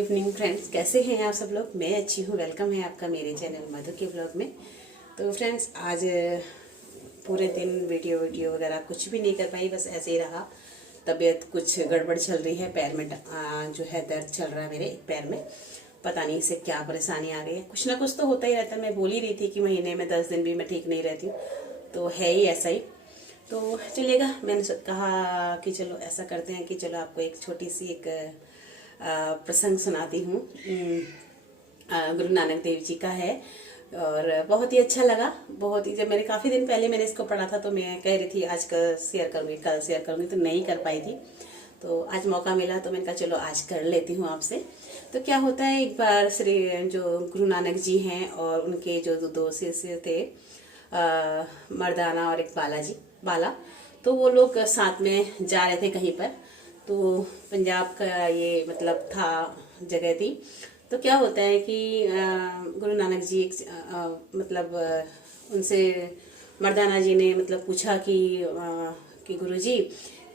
Evening friends, कैसे हैं आप सब लोग। मैं अच्छी हूँ। वेलकम है आपका मेरे चैनल मधु के ब्लॉग में। तो फ्रेंड्स, आज पूरे दिन वीडियो वगैरह कुछ भी नहीं कर पाई, बस ऐसे ही रहा। तबीयत कुछ गड़बड़ चल रही है, पैर में जो है दर्द चल रहा है मेरे एक पैर में। पता नहीं इससे क्या परेशानी आ गई है। कुछ ना कुछ तो होता ही रहता है। मैं बोल ही रही थी कि महीने में 10 दिन भी मैं ठीक नहीं रहती हूँ, तो है ही ऐसा ही। तो चलिएगा, मैंने कहा कि चलो ऐसा करते हैं कि चलो आपको एक छोटी सी एक प्रसंग सुनाती हूँ। गुरु नानक देव जी का है और बहुत ही अच्छा लगा। बहुत ही, जब मैंने काफ़ी दिन पहले मैंने इसको पढ़ा था तो मैं कह रही थी आज शेयर करूँगी, कल शेयर करूँगी, तो नहीं कर पाई थी। तो आज मौका मिला तो मैंने कहा चलो आज कर लेती हूँ आपसे। तो क्या होता है, एक बार श्री जो गुरु नानक जी हैं और उनके जो दो शिष्य थे, मर्दाना और एक बाला, तो वो लोग साथ में जा रहे थे कहीं पर। तो पंजाब का ये मतलब था, जगह थी। तो क्या होता है कि गुरु नानक जी मतलब उनसे मर्दाना जी ने मतलब पूछा कि गुरु जी,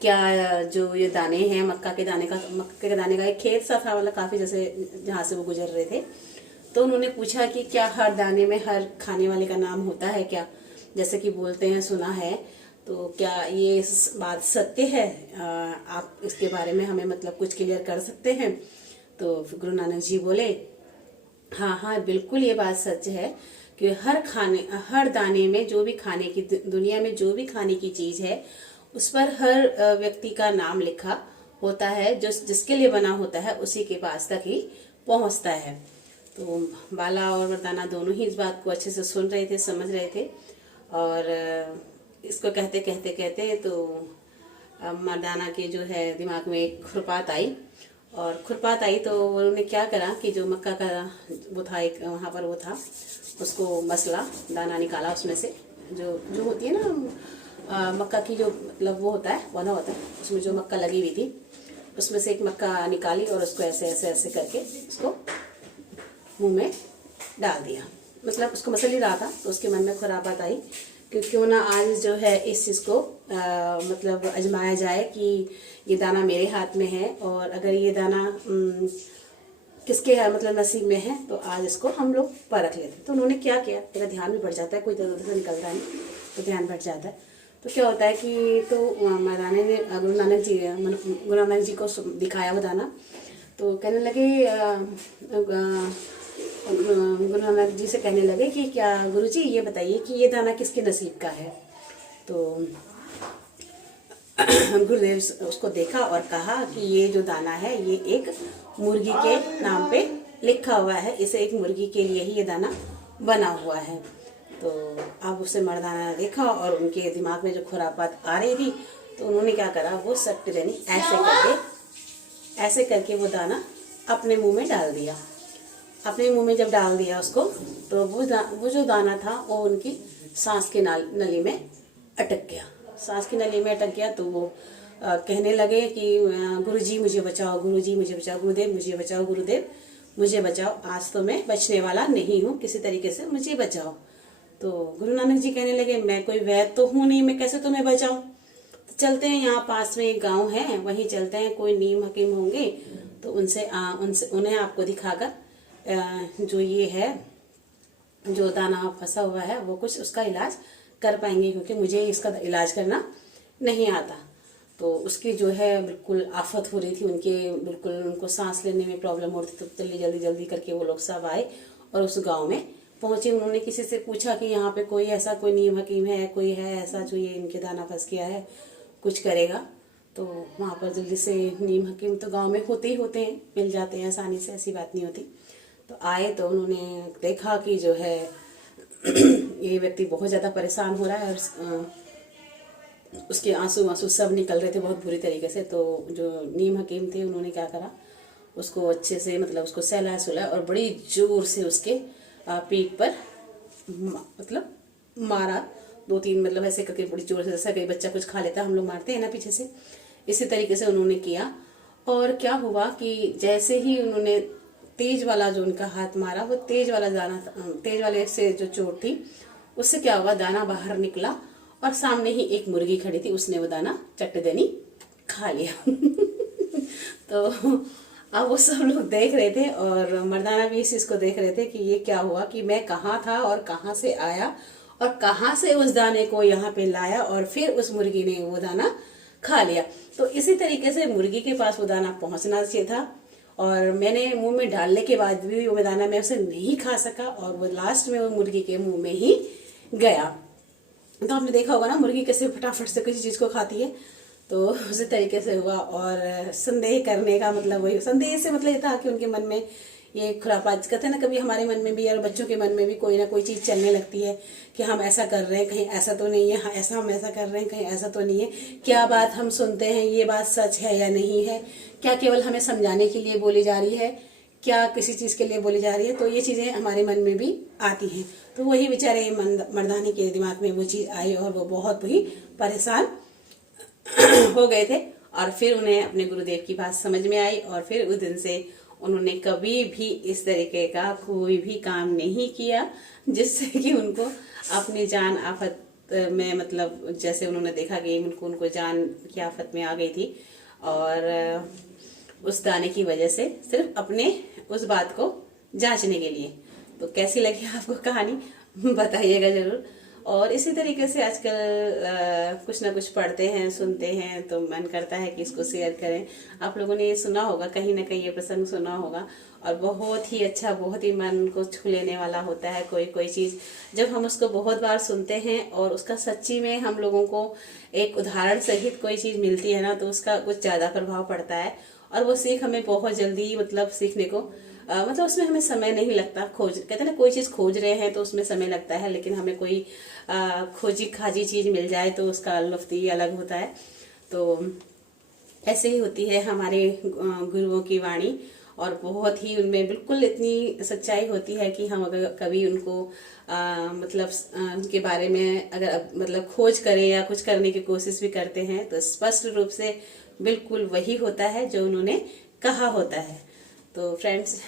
क्या जो ये दाने हैं मक्के के दाने का एक खेत सा था, मतलब काफ़ी, जैसे जहाँ से वो गुजर रहे थे। तो उन्होंने पूछा कि क्या हर दाने में हर खाने वाले का नाम होता है क्या, जैसे कि बोलते हैं, सुना है। तो क्या ये बात सत्य है? आप इसके बारे में हमें मतलब कुछ क्लियर कर सकते हैं? तो गुरु नानक जी बोले, हाँ हाँ बिल्कुल ये बात सच है कि हर दाने में जो भी खाने की, दुनिया में जो भी खाने की चीज़ है उस पर हर व्यक्ति का नाम लिखा होता है। जो जिसके लिए बना होता है उसी के पास तक ही पहुंचता है। तो बाला और मर्दाना दोनों ही इस बात को अच्छे से सुन रहे थे, समझ रहे थे। और इसको कहते कहते कहते तो मर्दाना के जो है दिमाग में एक खुरपात आई। और खुरपात आई तो उन्होंने क्या करा कि जो मक्का का वो था, एक वहाँ पर वो था, उसको मसला, दाना निकाला उसमें से, जो होती है ना मक्का की, जो मतलब वो होता है, पौधा होता है, उसमें जो मक्का लगी हुई थी उसमें से एक मक्का निकाली और उसको ऐसे ऐसे ऐसे करके उसको मुंह में डाल दिया। मतलब उसको मसल ही रहा था तो उसके मन में खुरापात आई कि क्यों ना आज जो है इस चीज़ को मतलब आजमाया जाए कि ये दाना मेरे हाथ में है, और अगर ये दाना किसके है मतलब नसीब में है, तो आज इसको हम लोग परख लेते हैं। तो उन्होंने क्या किया, मेरा ध्यान भी बढ़ जाता है, कोई इधर उधर से निकलता है तो ध्यान बढ़ जाता है। तो क्या होता है कि तो मर्दाने ने गुरु नानक जी को दिखाया वो दाना। तो कहने लगे, गुरु नानक जी से कहने लगे कि क्या गुरु जी ये बताइए कि ये दाना किसके नसीब का है। तो गुरुदेव उसको देखा और कहा कि ये जो दाना है ये एक मुर्गी के नाम पे लिखा हुआ है, इसे एक मुर्गी के लिए ही ये दाना बना हुआ है। तो अब उसे मर्दाना ने देखा और उनके दिमाग में जो खुरापात आ रही थी, तो उन्होंने क्या करा, वो सट्ट देनी ऐसे करके वो दाना अपने मुंह में डाल दिया। अपने मुंह में जब डाल दिया उसको, तो वो जो दाना था वो उनकी सांस की नली में अटक गया। सांस की नली में अटक गया तो वो कहने लगे कि गुरुजी मुझे बचाओ, गुरुजी मुझे बचाओ, गुरुदेव मुझे बचाओ, गुरुदेव मुझे बचाओ, आज तो मैं बचने वाला नहीं हूँ, किसी तरीके से मुझे बचाओ। तो गुरु नानक जी कहने लगे, मैं कोई वैद्य तो हूँ नहीं, मैं कैसे तुम्हें बचाऊँ। तो चलते हैं, यहाँ पास में एक गाँव है, वहीं चलते हैं, कोई नीम हकीम होंगे तो उनसे उन्हें आपको दिखाकर जो ये है, जो दाना फंसा हुआ है, वो कुछ उसका इलाज कर पाएंगे, क्योंकि मुझे इसका इलाज करना नहीं आता। तो उसकी जो है बिल्कुल आफत हो रही थी, बिल्कुल उनको सांस लेने में प्रॉब्लम हो रही थी। तो जल्दी करके वो लोग सब आए और उस गांव में पहुंचे। उन्होंने किसी से पूछा कि यहाँ पे कोई नीम हकीम है, कोई है ऐसा जो ये इनके दाना फंस गया है, कुछ करेगा। तो वहाँ पर जल्दी से नीम हकीम तो गाँव में होते ही होते हैं, मिल जाते हैं आसानी से, ऐसी बात नहीं होती। तो आए तो उन्होंने देखा कि जो है ये व्यक्ति बहुत ज़्यादा परेशान हो रहा है और उसके आंसू सब निकल रहे थे बहुत बुरी तरीके से। तो जो नीम हकीम थे उन्होंने क्या करा, उसको अच्छे से मतलब उसको सहलाया और बड़ी जोर से उसके पीठ पर मतलब मारा, 2-3 मतलब ऐसे करके बड़ी जोर से, जैसा कई बच्चा कुछ खा लेता हम लोग मारते हैं ना पीछे से, इसी तरीके से उन्होंने किया। और क्या हुआ कि जैसे ही उन्होंने तेज वाला जो उनका हाथ मारा, वो तेज वाले से जो चोट थी उससे क्या हुआ, दाना बाहर निकला और सामने ही एक मुर्गी खड़ी थी, उसने वो दाना चट देनी खा लिया। तो अब वो सब लोग देख रहे थे और मर्दाना भी इस चीज को देख रहे थे कि ये क्या हुआ, कि मैं कहाँ था और कहाँ से आया और कहाँ से उस दाने को यहाँ पे लाया और फिर उस मुर्गी ने वो दाना खा लिया। तो इसी तरीके से मुर्गी के पास वो दाना पहुंचना चाहिए था और मैंने मुंह में डालने के बाद भी वो दाना मैं उसे नहीं खा सका और वो लास्ट में वो मुर्गी के मुंह में ही गया। तो आपने देखा होगा ना मुर्गी कैसे फटाफट से किसी चीज को खाती है, तो उसी तरीके से हुआ। और संदेह करने का मतलब वही, संदेह से मतलब ये था कि उनके मन में ये खुरापात कहते हैं ना, कभी हमारे मन में भी और बच्चों के मन में भी कोई ना कोई चीज चलने लगती है कि हम ऐसा कर रहे हैं, कहीं ऐसा तो नहीं है, हाँ ऐसा हम ऐसा कर रहे हैं, कहीं ऐसा तो नहीं है, क्या बात हम सुनते हैं ये बात सच है या नहीं है, क्या केवल हमें समझाने के लिए बोली जा रही है, क्या किसी चीज के लिए बोली जा रही है। तो ये चीजें हमारे मन में भी आती हैं। तो वही बेचारे मर्दानी के दिमाग में वो चीज आई और वो बहुत ही परेशान हो गए थे। और फिर उन्हें अपने गुरुदेव की बात समझ में आई और फिर उस दिन से उन्होंने कभी भी इस तरीके का कोई भी काम नहीं किया जिससे कि उनको अपनी जान आफत में, मतलब जैसे उन्होंने देखा कि उनको जान की आफत में आ गई थी और उस दाने की वजह से सिर्फ अपने उस बात को जांचने के लिए। तो कैसी लगी आपको कहानी बताइएगा जरूर। और इसी तरीके से आजकल कुछ ना कुछ पढ़ते हैं, सुनते हैं, तो मन करता है कि इसको शेयर करें। आप लोगों ने ये सुना होगा, कहीं ना कहीं ये प्रसंग सुना होगा और बहुत ही अच्छा, बहुत ही मन को छू लेने वाला होता है कोई कोई चीज़। जब हम उसको बहुत बार सुनते हैं और उसका सच्ची में हम लोगों को एक उदाहरण सहित कोई चीज़ मिलती है ना, तो उसका कुछ ज़्यादा प्रभाव पड़ता है और वो सीख हमें बहुत जल्दी मतलब सीखने को मतलब उसमें हमें समय नहीं लगता। कहते हैं ना, कोई चीज़ खोज रहे हैं तो उसमें समय लगता है, लेकिन हमें कोई खोजी खाजी चीज़ मिल जाए तो उसका लुत्फ ही अलग होता है। तो ऐसे ही होती है हमारे गुरुओं की वाणी और बहुत ही उनमें बिल्कुल इतनी सच्चाई होती है कि हम अगर कभी उनको मतलब उनके बारे में अगर मतलब खोज करें या कुछ करने की कोशिश भी करते हैं तो स्पष्ट रूप से बिल्कुल वही होता है जो उन्होंने कहा होता है। तो फ्रेंड्स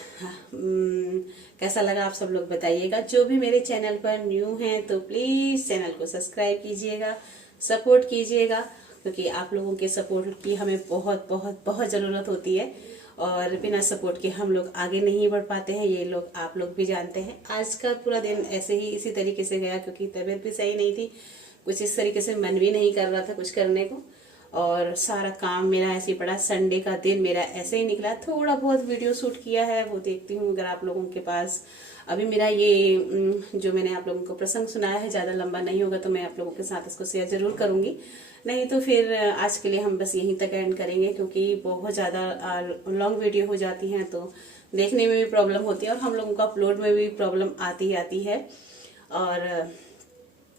कैसा लगा आप सब लोग बताइएगा। जो भी मेरे चैनल पर न्यू हैं तो प्लीज़ चैनल को सब्सक्राइब कीजिएगा, सपोर्ट कीजिएगा, क्योंकि आप लोगों के सपोर्ट की हमें बहुत बहुत बहुत ज़रूरत होती है और बिना सपोर्ट के हम लोग आगे नहीं बढ़ पाते हैं। ये लोग आप लोग भी जानते हैं। आज का पूरा दिन ऐसे ही इसी तरीके से गया क्योंकि तबीयत भी सही नहीं थी, कुछ इस तरीके से मन भी नहीं कर रहा था कुछ करने को और सारा काम मेरा ऐसे ही पड़ा। संडे का दिन मेरा ऐसे ही निकला। थोड़ा बहुत वीडियो शूट किया है वो देखती हूँ अगर आप लोगों के पास। अभी मेरा ये जो मैंने आप लोगों को प्रसंग सुनाया है ज़्यादा लंबा नहीं होगा तो मैं आप लोगों के साथ इसको शेयर जरूर करूँगी, नहीं तो फिर आज के लिए हम बस यहीं तक एंड करेंगे क्योंकि बहुत ज़्यादा लॉन्ग वीडियो हो जाती हैं तो देखने में भी प्रॉब्लम होती है और हम लोगों को अपलोड में भी प्रॉब्लम आती आती है। और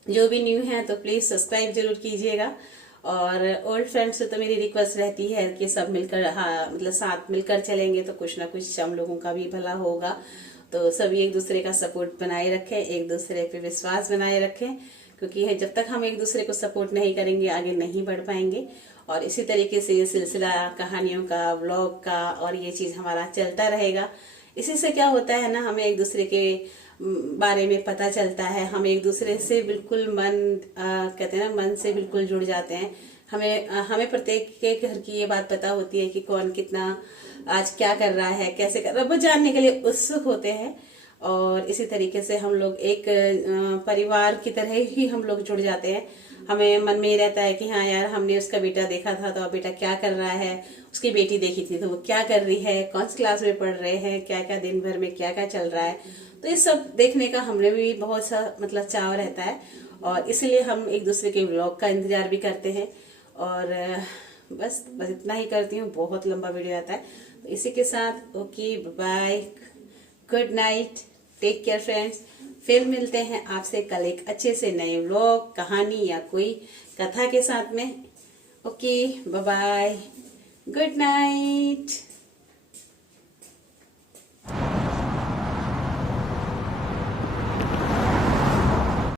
जो भी न्यू है तो प्लीज़ सब्सक्राइब जरूर कीजिएगा। और ओल्ड फ्रेंड्स से तो मेरी रिक्वेस्ट रहती है कि सब मिलकर, हाँ मतलब साथ मिलकर चलेंगे तो कुछ ना कुछ हम लोगों का भी भला होगा। तो सभी एक दूसरे का सपोर्ट बनाए रखें, एक दूसरे पे विश्वास बनाए रखें, क्योंकि जब तक हम एक दूसरे को सपोर्ट नहीं करेंगे आगे नहीं बढ़ पाएंगे। और इसी तरीके से ये सिलसिला कहानियों का, व्लॉग का और ये चीज़ हमारा चलता रहेगा। इसी से क्या होता है ना, हमें एक दूसरे के बारे में पता चलता है, हम एक दूसरे से बिल्कुल कहते हैं ना, मन से बिल्कुल जुड़ जाते हैं। हमें प्रत्येक के घर की ये बात पता होती है कि कौन कितना आज क्या कर रहा है, कैसे कर रहा है, वो जानने के लिए उत्सुक होते हैं। और इसी तरीके से हम लोग एक परिवार की तरह ही हम लोग जुड़ जाते हैं। हमें मन में ये रहता है कि हाँ यार, हमने उसका बेटा देखा था तो अब बेटा क्या कर रहा है, उसकी बेटी देखी थी तो वो क्या कर रही है, कौन सी क्लास में पढ़ रहे हैं, क्या क्या दिन भर में क्या क्या चल रहा है। तो ये सब देखने का हमने भी बहुत सा मतलब चाव रहता है और इसलिए हम एक दूसरे के व्लॉग का इंतजार भी करते हैं। और बस इतना ही करती हूँ, बहुत लंबा वीडियो आता है। तो इसी के साथ okay, bye, good night, take care friends. फिर मिलते हैं आपसे कल एक अच्छे से नए व्लॉग, कहानी या कोई कथा के साथ में। Okay, bye bye, good night.